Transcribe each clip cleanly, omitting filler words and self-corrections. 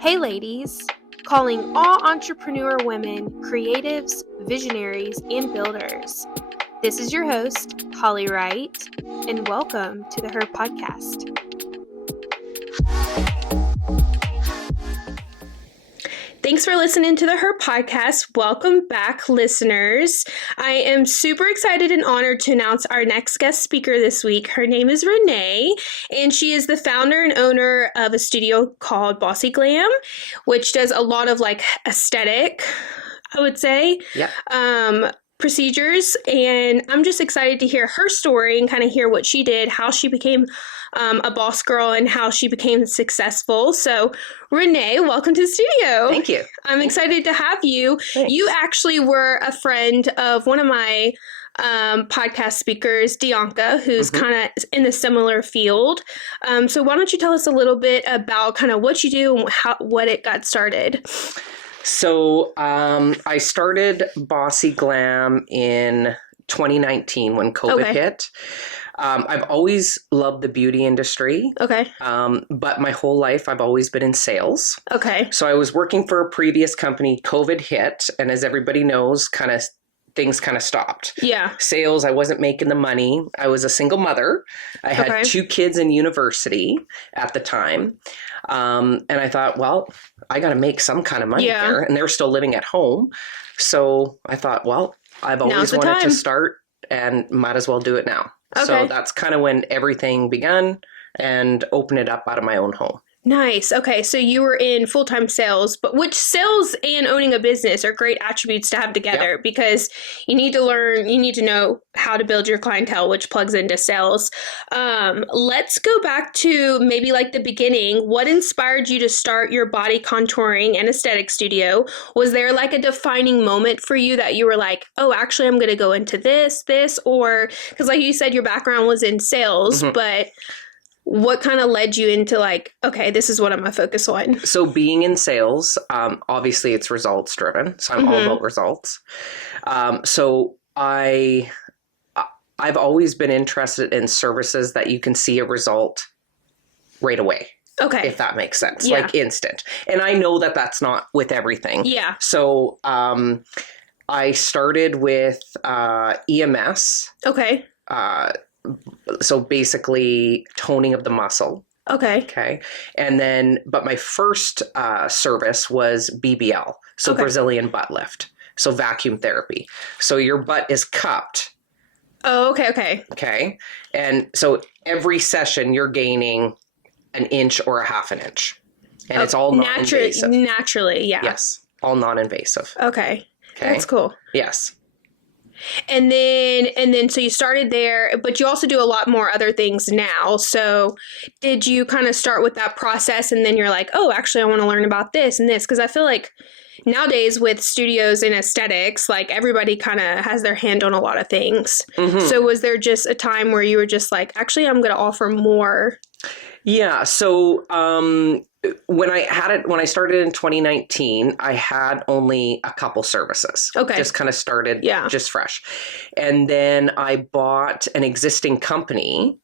Hey ladies, calling all entrepreneur women, creatives, visionaries, and builders. This is your host, Holly Wright, and welcome to the Her Podcast. Thanks for listening to the Her Podcast. Welcome back, listeners. I am super excited and honored to announce our next guest speaker this week. Her name is Renee, and she is the founder and owner of a studio called Bossy Glam, which does a lot of aesthetic, I would say. Yeah. Procedures, and I'm just excited to hear her story and kind of hear what she did, how she became a boss girl, and how she became successful. So, Renee, welcome to the studio. Thank you. I'm excited to have you. Thanks. You actually were a friend of one of my podcast speakers, Dianca, who's kind of in a similar field. So why don't you tell us a little bit about kind of what you do and what it got started? So I started Bossy Glam in 2019 when COVID hit. I've always loved the beauty industry. Okay. But my whole life I've always been in sales. Okay. So I was working for a previous company. COVID hit, and as everybody knows, things kind of stopped. Yeah. Sales, I wasn't making the money. I was a single mother. I had 2 kids in university at the time. And I thought, well, I got to make some kind of money here. And they were still living at home. So I thought, well, I've always wanted to start and might as well do it now. Okay. So that's kind of when everything began and open it up out of my own home. Nice. Okay. So you were in full-time sales, but which sales and owning a business are great attributes to have together because you need to know how to build your clientele, which plugs into sales. Let's go back to maybe the beginning. What inspired you to start your body contouring and aesthetic studio? Was there a defining moment for you that you were like, oh, actually, I'm going to go into this, or because like you said, your background was in sales, but what kind of led you into okay, this is what I'm going to focus on? So being in sales, obviously it's results driven. So I'm all about results. So I've always been interested in services that you can see a result right away. Okay. If that makes sense. Yeah. Instant. And I know that that's not with everything. Yeah. So I started with EMS. Okay. So basically toning of the muscle. Okay. Okay. And then, but my first service was BBL. So Brazilian butt lift. So vacuum therapy. So your butt is cupped. Oh, okay. Okay. Okay. And so every session you're gaining an inch or a half an inch. And it's all non-invasive. Naturally. Yeah. Yes. All non-invasive. Okay. That's cool. Yes. And then, so you started there, but you also do a lot more other things now. So did you kind of start with that process and then you're like, oh, actually, I want to learn about this and this? Because I feel like nowadays with studios and aesthetics, everybody kind of has their hand on a lot of things. So was there just a time where you were just like, actually, I'm going to offer more? Yeah. So, when I started in 2019, I had only a couple services. Okay. Just kind of started just fresh. And then I bought an existing company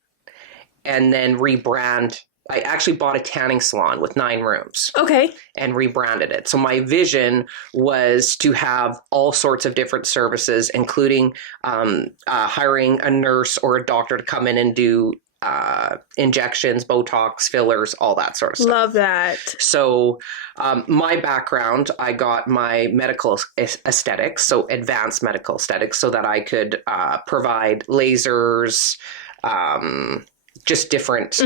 and then I actually bought a tanning salon with 9 rooms. Okay. And rebranded it. So my vision was to have all sorts of different services, including hiring a nurse or a doctor to come in and do injections, Botox, fillers, all that sort of stuff. Love that. So my background, I got my medical aesthetics, so advanced medical aesthetics, so that I could provide lasers, just different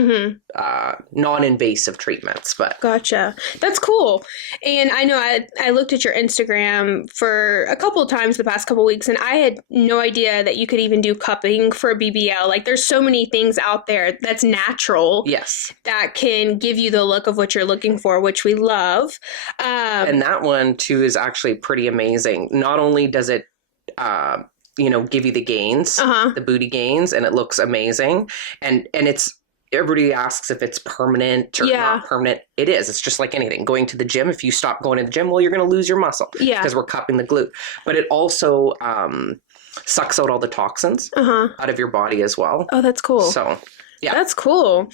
non-invasive treatments. But Gotcha. That's cool. And I know I looked at your Instagram for a couple of times the past couple of weeks, and I had no idea that you could even do cupping for a BBL. There's so many things out there that's natural. Yes. That can give you the look of what you're looking for, which we love. And that one too is actually pretty amazing. Not only does it give you the gains, the booty gains, and it looks amazing. And it's, everybody asks if it's permanent or not permanent. It is. It's just like anything. Going to the gym, if you stop going to the gym, well, you're going to lose your muscle because we're cupping the glute. But it also sucks out all the toxins out of your body as well. Oh, that's cool. So Yeah. That's cool.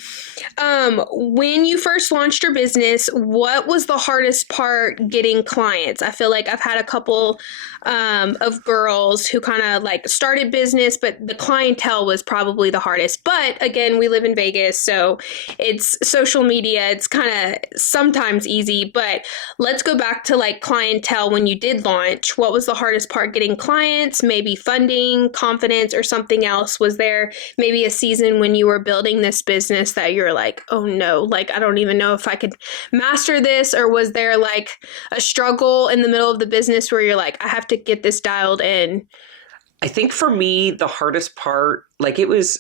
When you first launched your business, what was the hardest part getting clients? I feel like I've had a couple of girls who kind of like started business, but the clientele was probably the hardest. But again, we live in Vegas, so it's social media. It's kind of sometimes easy, but let's go back to like clientele when you did launch. What was the hardest part getting clients? Maybe funding, confidence, or something else? Was there maybe a season when you were building this business that you're like, oh no, like I don't even know if I could master this? Or was there like a struggle in the middle of the business where you're like, I have to get this dialed in? I think for me, the hardest part, like it was,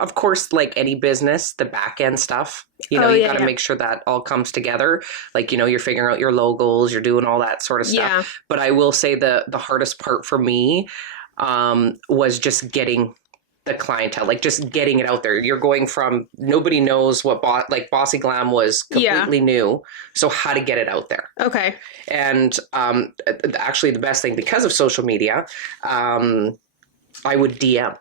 of course, like any business, the back end stuff, you got to make sure that all comes together. Like, you're figuring out your logos, you're doing all that sort of stuff. Yeah. But I will say the hardest part for me was just getting the clientele, like just getting it out there. You're going from nobody knows what Bossy Glam was completely new. So how to get it out there. Okay. And actually the best thing, because of social media, I would DM.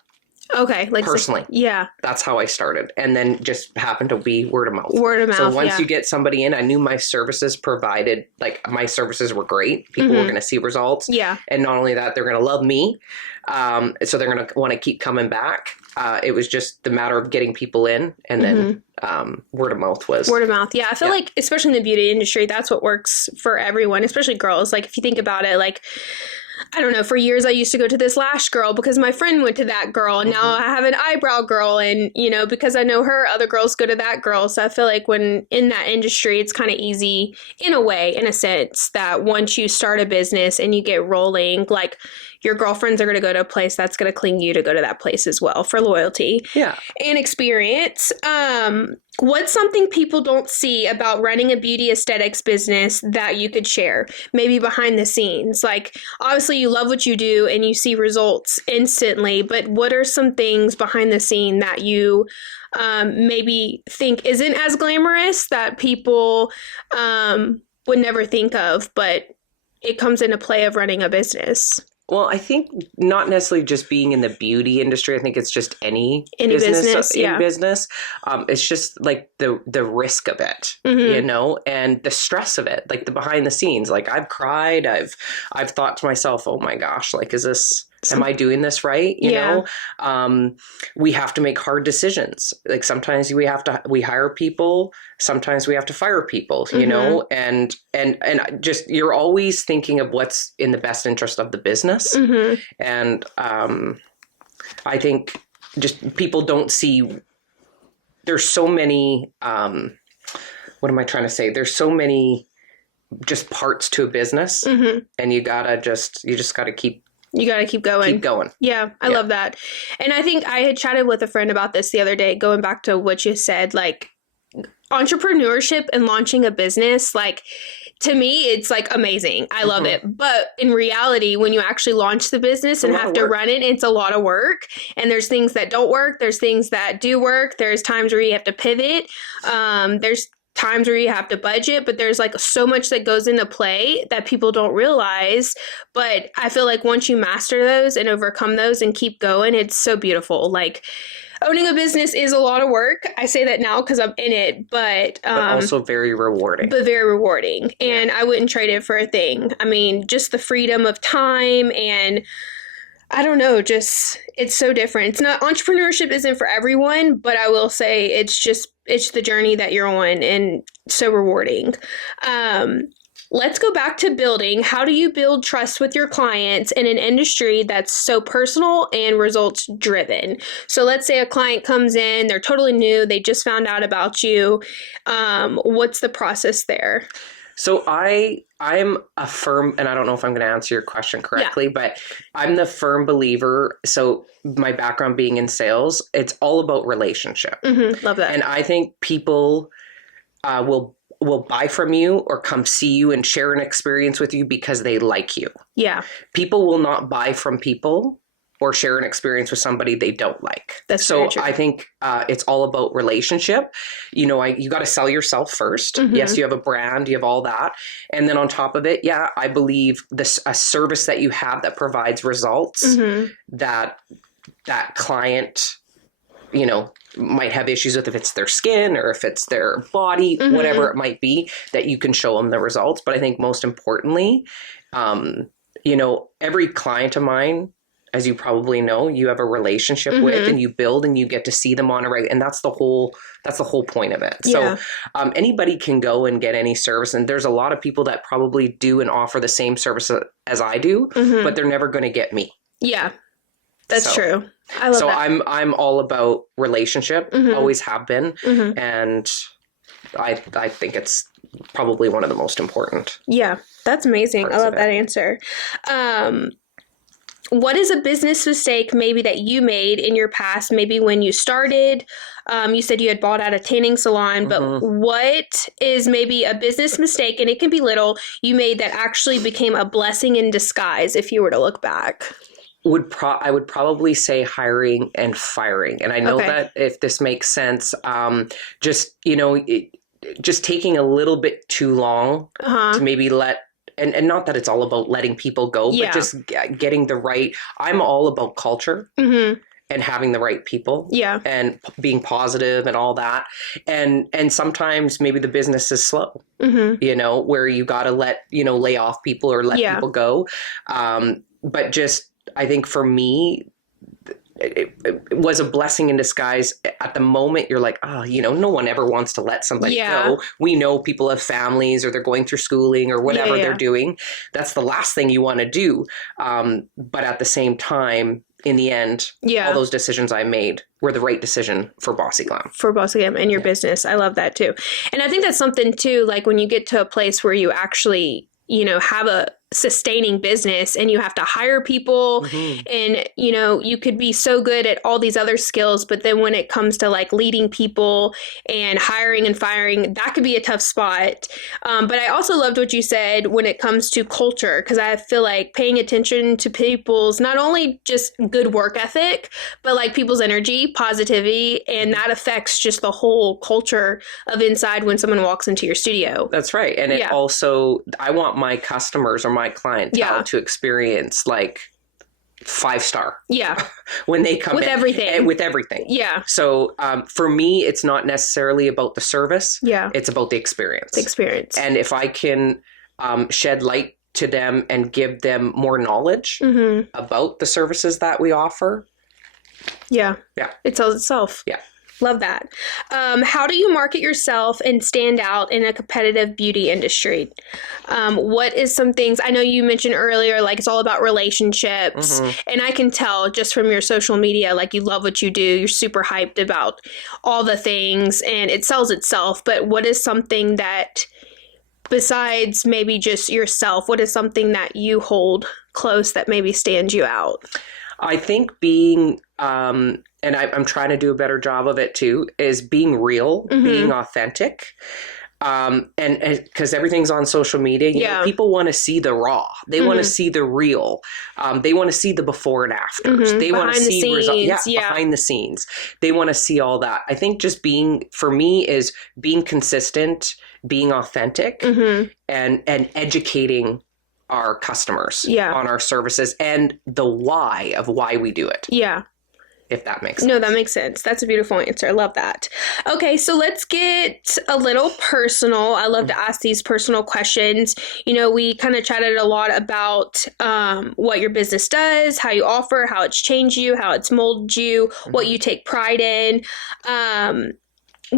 Okay. Like personally. Yeah. That's how I started. And then just happened to be word of mouth. Word of mouth. So once you get somebody in, I knew my services provided, like my services were great. People were going to see results. Yeah. And not only that, they're going to love me. So they're going to want to keep coming back. It was just the matter of getting people in, and then word of mouth was. Word of mouth. Yeah. I feel like, especially in the beauty industry, that's what works for everyone, especially girls. Like if you think about it, like, I don't know, for years I used to go to this lash girl because my friend went to that girl, and now I have an eyebrow girl, and because I know her, other girls go to that girl. So I feel like when in that industry, it's kind of easy in a way, in a sense, that once you start a business and you get rolling, like your girlfriends are going to go to a place that's going to cling you to go to that place as well for loyalty and experience. What's something people don't see about running a beauty aesthetics business that you could share? Maybe behind the scenes. Like, obviously you love what you do and you see results instantly, but what are some things behind the scene that you maybe think isn't as glamorous that people would never think of, but it comes into play of running a business? Well, I think not necessarily just being in the beauty industry. I think it's just any business in business. It's just like the risk of it, and the stress of it, like the behind the scenes. Like I've cried. I've thought to myself, oh my gosh, like am I doing this right? You know, we have to make hard decisions. Like sometimes we hire people, sometimes we have to fire people, you know, and just, you're always thinking of what's in the best interest of the business. And, I think just people don't see, there's so many, what am I trying to say? There's so many just parts to a business, and you just gotta keep going. Keep going. Yeah, I love that. And I think I had chatted with a friend about this the other day, going back to what you said, like entrepreneurship and launching a business, like to me, it's like amazing. I love it. But in reality, when you actually launch the business and have to run it, it's a lot of work. And there's things that don't work. There's things that do work. There's times where you have to pivot. There's times where you have to budget, but there's like so much that goes into play that people don't realize. But I feel like once you master those and overcome those and keep going, it's so beautiful. Like owning a business is a lot of work. I say that now because I'm in it, but also very rewarding. But very rewarding. And I wouldn't trade it for a thing. I mean, just the freedom of time, and I don't know, just it's so different. It's not, entrepreneurship isn't for everyone, but I will say it's the journey that you're on, and so rewarding. Let's go back to building. How do you build trust with your clients in an industry that's so personal and results driven? So let's say a client comes in, they're totally new, they just found out about you. What's the process there? So I'm a firm, and I don't know if I'm going to answer your question correctly, but I'm the firm believer. So my background being in sales, it's all about relationship. Love that. And I think people will buy from you or come see you and share an experience with you because they like you. Yeah. People will not buy from people or share an experience with somebody they don't like. That's so I think it's all about relationship. You know, you got to sell yourself first. Yes, you have a brand, you have all that. And then on top of it, I believe a service that you have that provides results that client you know, might have issues with, if it's their skin or if it's their body, whatever it might be, that you can show them the results. But I think most importantly, you know, every client of mine, as you probably know, you have a relationship with, and you build, and you get to see them on a regular, and that's the whole point of it. Yeah. So anybody can go and get any service, and there's a lot of people that probably do and offer the same service as I do, but they're never going to get me. Yeah, that's true. I love that. So I'm all about relationship, always have been, and I think it's probably one of the most important. Yeah, that's amazing. I love that answer. What is a business mistake maybe that you made in your past, maybe when you started? You said you had bought out a tanning salon, but what is maybe a business mistake, and it can be little, you made that actually became a blessing in disguise if you were to look back? I would probably say hiring and firing. And I know that if this makes sense, just, you know, just taking a little bit too long to maybe and not that it's all about letting people go, but just getting the right, I'm all about culture and having the right people and being positive and all that. And sometimes maybe the business is slow, you know, where you got to lay off people or let people go. But just, I think for me, it was a blessing in disguise. At the moment, you're like, oh, you know, no one ever wants to let somebody go. We know people have families, or they're going through schooling or whatever they're doing. That's the last thing you want to do. But at the same time, in the end, all those decisions I made were the right decision for Bossy Glam. For Bossy Glam and your business. I love that too. And I think that's something too, like when you get to a place where you actually, you know, have a sustaining business and you have to hire people and, you know, you could be so good at all these other skills, but then when it comes to like leading people and hiring and firing, that could be a tough spot. But I also loved what you said when it comes to culture, because I feel like paying attention to people's not only just good work ethic, but like people's energy, positivity, and that affects just the whole culture of inside when someone walks into your studio. That's right. And it also, I want my customers or my clientele to experience like 5-star. When they come with in. Everything. With everything. So for me, it's not necessarily about the service. It's about the experience. And if I can shed light to them and give them more knowledge about the services that we offer. It sells itself. Love that. How do you market yourself and stand out in a competitive beauty industry? What is some things, I know you mentioned earlier, like it's all about relationships, and I can tell just from your social media, like you love what you do. You're super hyped about all the things and it sells itself. But what is something that, besides maybe just yourself, what is something that you hold close that maybe stands you out? I think being, and I'm trying to do a better job of it too, is being real, being authentic. And because everything's on social media, you know, people want to see the raw. They want to see the real. They want to see the before and afters. They want to see results. Behind the scenes. They want to see all that. I think just being, for me, is being consistent, being authentic, and educating our customers on our services and the why of why we do it. If that makes sense. No, that makes sense. That's a beautiful answer. I love that. Okay, so let's get a little personal. I love to ask these personal questions. You know, we kind of chatted a lot about what your business does, how you offer, how it's changed you, how it's molded you, what you take pride in.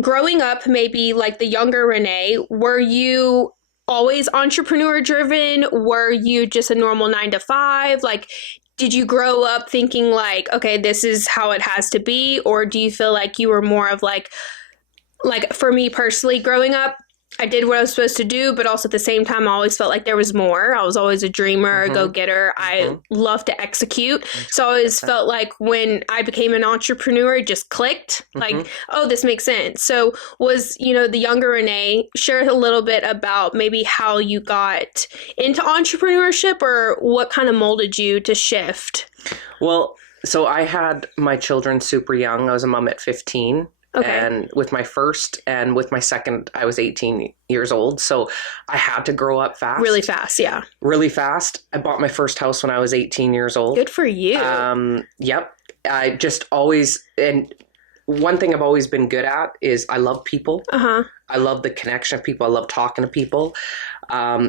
Growing up, maybe like the younger Renee, were you always entrepreneur driven? Were you just a normal 9-to-5? Like, did you grow up thinking like, okay, this is how it has to be? Or do you feel like you were more of like for me personally growing up, I did what I was supposed to do, but also at the same time, I always felt like there was more. I was always a dreamer, a go-getter. I love to execute. So I always felt like when I became an entrepreneur, it just clicked. Like, oh, this makes sense. So was, you know, the younger Renee, share a little bit about maybe how you got into entrepreneurship or what kind of molded you to shift? Well, so I had my children super young. I was a mom at 15. And with my first and with my second, I was 18 years old. So I had to grow up fast. Really fast, yeah. Really fast. I bought my first house when I was 18 years old. Good for you. Yep. I just always, and one thing I've always been good at is I love people. I love the connection of people. I love talking to people.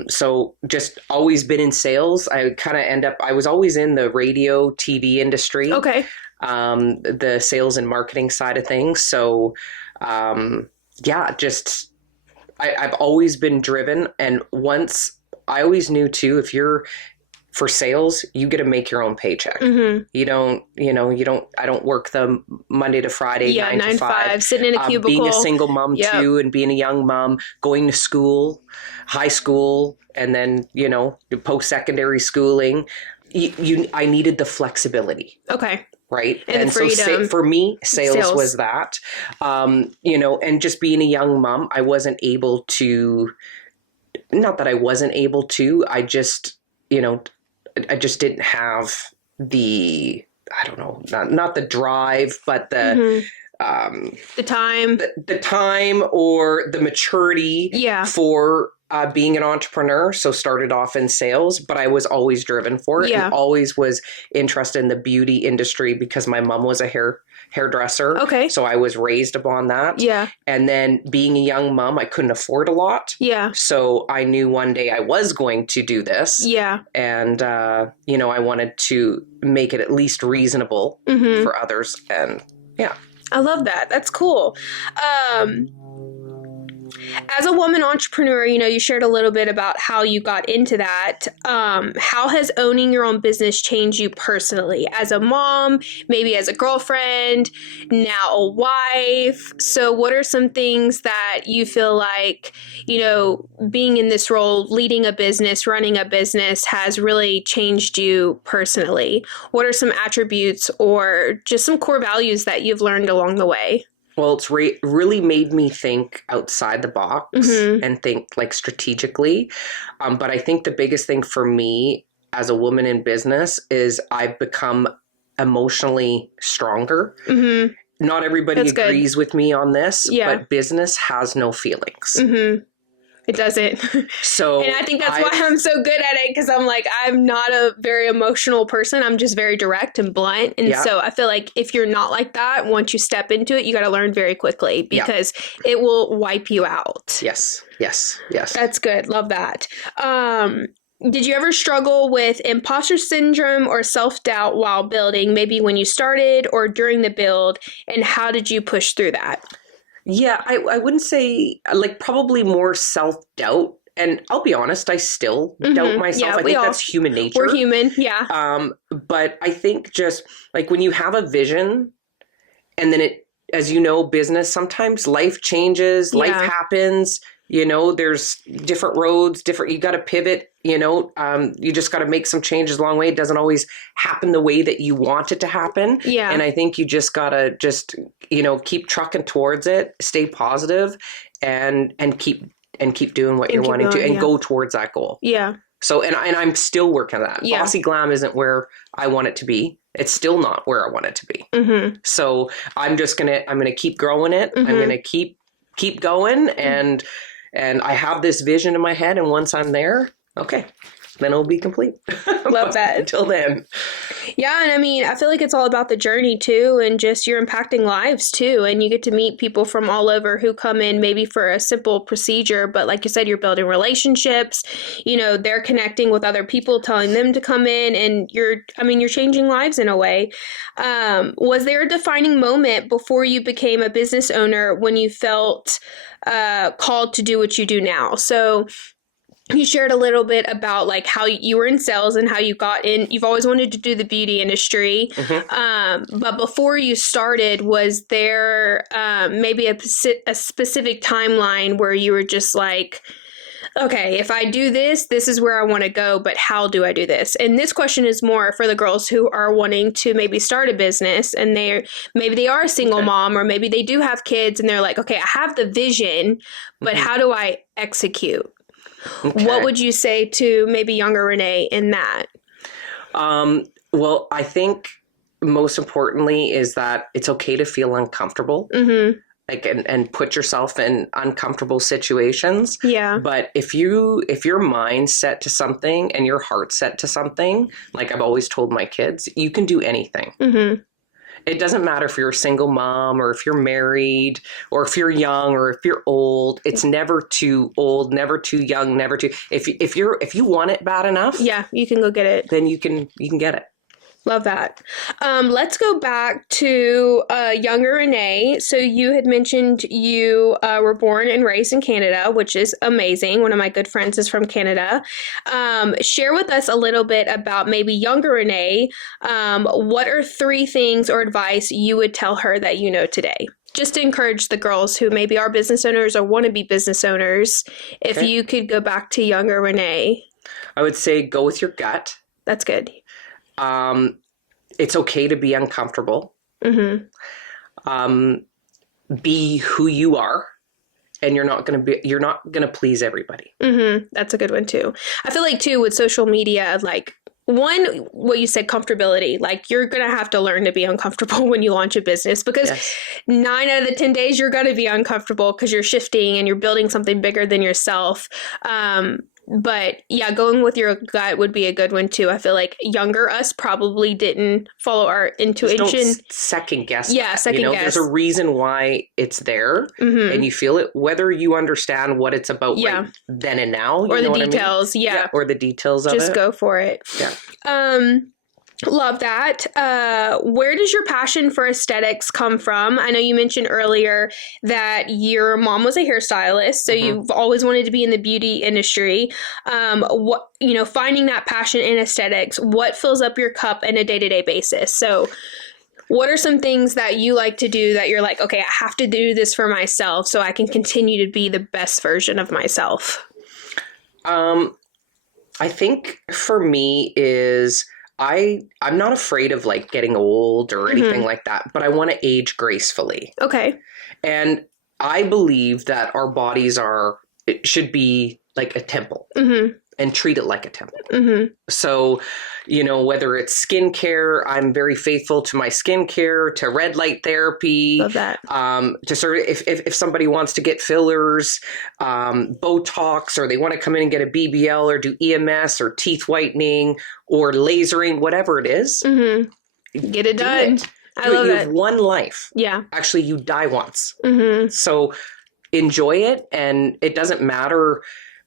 So just always been in sales. I kind of I was always in the radio, TV industry. Okay. The sales and marketing side of things. So, just I've always been driven. And I always knew too, if you're for sales, you get to make your own paycheck. You don't, I don't work the Monday to Friday, 9 to 5, sitting in a cubicle. Being a single mom too, and being a young mom, going to school, high school, and then, post-secondary schooling. I needed the flexibility. Okay. Right. And so for me, sales was that, and just being a young mom, I wasn't able to, not that I wasn't able to, I just didn't have the, I don't know, not the drive, but the time or the maturity for being an entrepreneur. So started off in sales, but I was always driven for it and always was interested in the beauty industry because my mom was a hairdresser. Okay. So I was raised upon that. Yeah. And then being a young mom, I couldn't afford a lot. Yeah. So I knew one day I was going to do this. Yeah. And, I wanted to make it at least reasonable for others. And yeah. I love that. That's cool. As a woman entrepreneur, you shared a little bit about how you got into that. How has owning your own business changed you personally? As a mom, maybe as a girlfriend, now a wife. So what are some things that you feel like, being in this role, leading a business, running a business has really changed you personally? What are some attributes or just some core values that you've learned along the way? Well, it's really made me think outside the box and think like strategically. But I think the biggest thing for me as a woman in business is I've become emotionally stronger. Not everybody agrees with me on this, but business has no feelings. It doesn't. So, and I think that's why I'm so good at it, because I'm like, I'm not a very emotional person. I'm just very direct and blunt. And so I feel like if you're not like that, once you step into it, you got to learn very quickly because it will wipe you out. Yes. That's good. Love that. Did you ever struggle with imposter syndrome or self-doubt while building, maybe when you started or during the build? And how did you push through that? Yeah, I wouldn't say, like, probably more self-doubt. And I'll be honest, I still doubt myself. Yeah, I think that's human nature. We're human, yeah. But I think just, like, when you have a vision and then as you know, business, sometimes life changes, life happens, there's different roads, you got to pivot, you just got to make some changes along the way. It doesn't always happen the way that you want it to happen. Yeah. And I think you just got to keep trucking towards it, stay positive and keep doing what you're wanting to and go towards that goal. Yeah. So, and I'm still working on that. Yeah. Bossy Glam isn't where I want it to be. It's still not where I want it to be. So I'm going to keep growing it. I'm going to keep going and I have this vision in my head, and once I'm there, okay, then it'll be complete. Love that. Until then. Yeah, and I mean, I feel like it's all about the journey too, and just you're impacting lives too, and you get to meet people from all over who come in maybe for a simple procedure, but like you said, you're building relationships, they're connecting with other people, telling them to come in, and you're changing lives in a way. Was there a defining moment before you became a business owner when you felt called to do what you do now? So you shared a little bit about like how you were in sales and how you got in. You've always wanted to do the beauty industry. But before you started, was there maybe a specific timeline where you were just like, okay, if I do this, this is where I want to go, but how do I do this? And this question is more for the girls who are wanting to maybe start a business and maybe they are a single mom, or maybe they do have kids and they're like, okay, I have the vision, but how do I execute? Okay. What would you say to maybe younger Renee in that? Well, I think most importantly is that it's okay to feel uncomfortable. Like and put yourself in uncomfortable situations. Yeah. But if your mind's set to something and your heart's set to something, like I've always told my kids, you can do anything. It doesn't matter if you're a single mom or if you're married or if you're young or if you're old. It's never too old, never too young, never too. If you want it bad enough, yeah, you can go get it. Then you can get it. Love that. Let's go back to younger Renee. So you had mentioned you were born and raised in Canada, which is amazing. One of my good friends is from Canada. Share with us a little bit about maybe younger Renee. What are 3 things or advice you would tell her that you know today? Just to encourage the girls who maybe are business owners or want to be business owners. If you could go back to younger Renee. I would say go with your gut. That's good. It's okay to be uncomfortable. Be who you are, and you're not gonna please everybody. That's a good one too. I feel like too with social media, like one, what you said, comfortability, like you're going to have to learn to be uncomfortable when you launch a business because 9 out of the 10 days you're going to be uncomfortable because you're shifting and you're building something bigger than yourself. But yeah, going with your gut would be a good one too. I feel like younger us probably didn't follow our intuition. Just don't second guess. Yeah, second guess. There's a reason why it's there, and you feel it, whether you understand what it's about right then and now, or the details. Or the details of it. Just go for it. Yeah. Love that. Where does your passion for aesthetics come from? I know you mentioned earlier that your mom was a hairstylist, so you've always wanted to be in the beauty industry. Finding that passion in aesthetics, what fills up your cup on a day-to-day basis? So what are some things that you like to do that you're like, okay, I have to do this for myself so I can continue to be the best version of myself? I think for me is I'm not afraid of like getting old or anything like that, but I want to age gracefully. Okay. And I believe that our bodies it should be like a temple and treat it like a temple. So, whether it's skincare, I'm very faithful to my skincare, to red light therapy. Love that. To sort of, if somebody wants to get fillers, Botox, or they want to come in and get a BBL or do EMS or teeth whitening or lasering, whatever it is. Get it done. I love it. You have one life. Yeah. Actually, you die once. So enjoy it. And it doesn't matter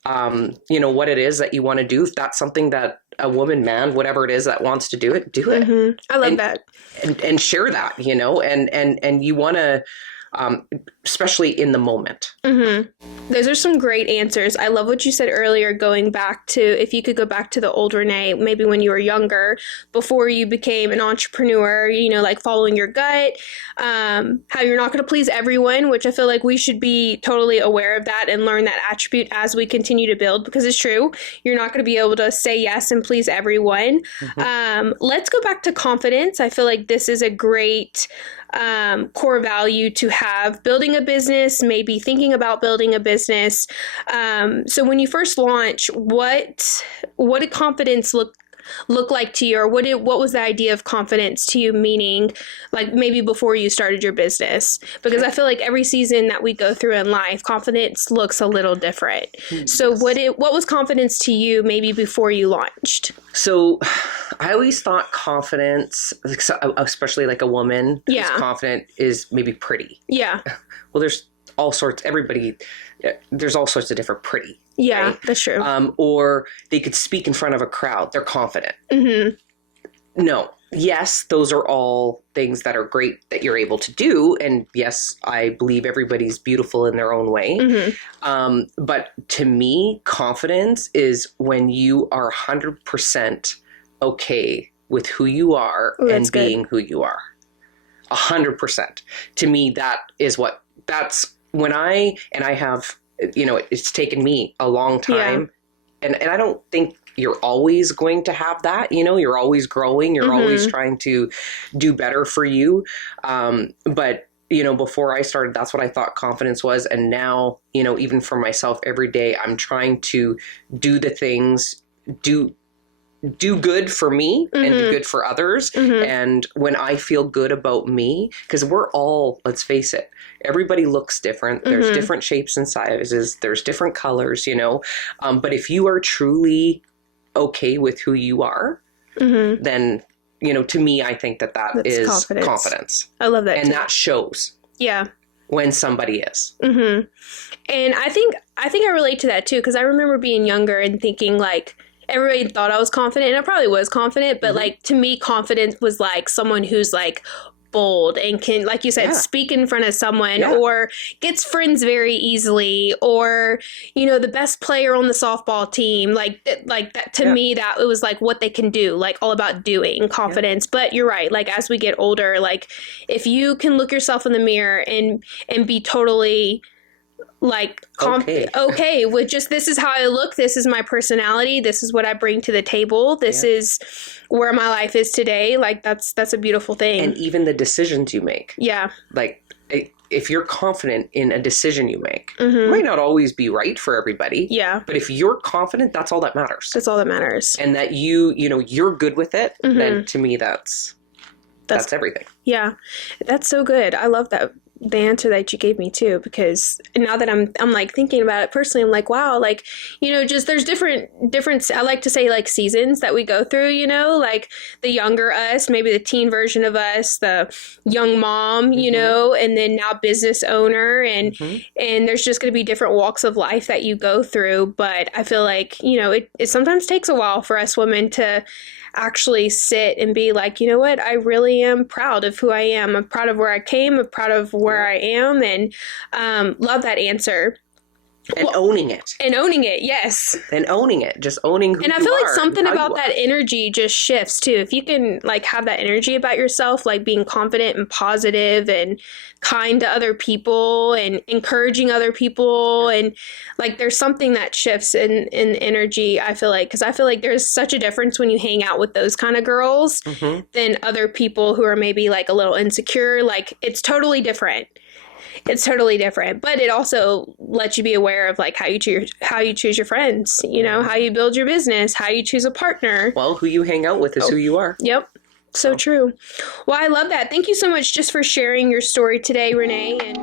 what it is that you want to do. If that's something that a woman, man, whatever it is that wants to do it, do it. I love that. And share that, and you want to, especially in the moment. Those are some great answers. I love what you said earlier, going back to, if you could go back to the old Renee, maybe when you were younger, before you became an entrepreneur, like following your gut, how you're not going to please everyone, which I feel like we should be totally aware of that and learn that attribute as we continue to build, because it's true. You're not going to be able to say yes and please everyone. Let's go back to confidence. I feel like this is a great core value to have, building a business, maybe thinking about building a business. So when you first launch, what did confidence look like to you, or what was the idea of confidence to you, meaning like maybe before you started your business? Because I feel like every season that we go through in life, confidence looks a little different. So what was confidence to you maybe before you launched? So I always thought confidence, especially like a woman who's confident, is maybe pretty. Yeah. Well, there's all sorts of different pretty. Yeah, right? That's true. Or they could speak in front of a crowd. They're confident. No. Yes, those are all things that are great that you're able to do. And yes, I believe everybody's beautiful in their own way. But to me, confidence is when you are 100% okay with who you are and being who you are. 100%. To me, that's when I have, it's taken me a long time. And I don't think you're always going to have that, you're always growing, you're always trying to do better for you. But, before I started, that's what I thought confidence was. And now, even for myself every day, I'm trying to do the things, do good for me and do good for others. And when I feel good about me, because we're all, let's face it, everybody looks different. There's different shapes and sizes. There's different colors, but if you are truly okay with who you are, then to me, I think that That's is confidence. I love that. And that shows. Yeah. When somebody is. Mm-hmm. And I think I relate to that too, because I remember being younger and thinking like everybody thought I was confident, and I probably was confident, but like to me, confidence was like someone who's like bold and can, like you said, speak in front of someone or gets friends very easily, or the best player on the softball team, like that to me, that it was like what they can do, like all about doing confidence. But you're right, like as we get older, like if you can look yourself in the mirror and be totally like okay with just, this is how I look, this is my personality, this is what I bring to the table, this is where my life is today, like that's a beautiful thing. And even the decisions you make, like if you're confident in a decision you make, it might not always be right for everybody, but if you're confident, that's all that matters. And that you're good with it, then to me that's everything. That's so good. I love that, the answer that you gave me too, because now that I'm like thinking about it personally, I'm like, wow, like, just there's different, I like to say like seasons that we go through, like the younger us, maybe the teen version of us, the young mom, and then now business owner, and there's just going to be different walks of life that you go through. But I feel like, it sometimes takes a while for us women to actually sit and be like, you know what, I really am proud of who I am. I'm proud of where I came. I'm proud of where I am, and love that answer. And owning it. Yes. And owning it. Just owning who you are. And I feel like something about that energy just shifts too. If you can like have that energy about yourself, like being confident and positive and kind to other people and encouraging other people, and like there's something that shifts in energy, I feel like, because I feel like there's such a difference when you hang out with those kind of girls than other people who are maybe like a little insecure. Like it's totally different. But it also lets you be aware of like how you choose your friends, how you build your business, how you choose a partner. Well, who you hang out with is who you are. Yep. So true. Well, I love that. Thank you so much just for sharing your story today, Renee. And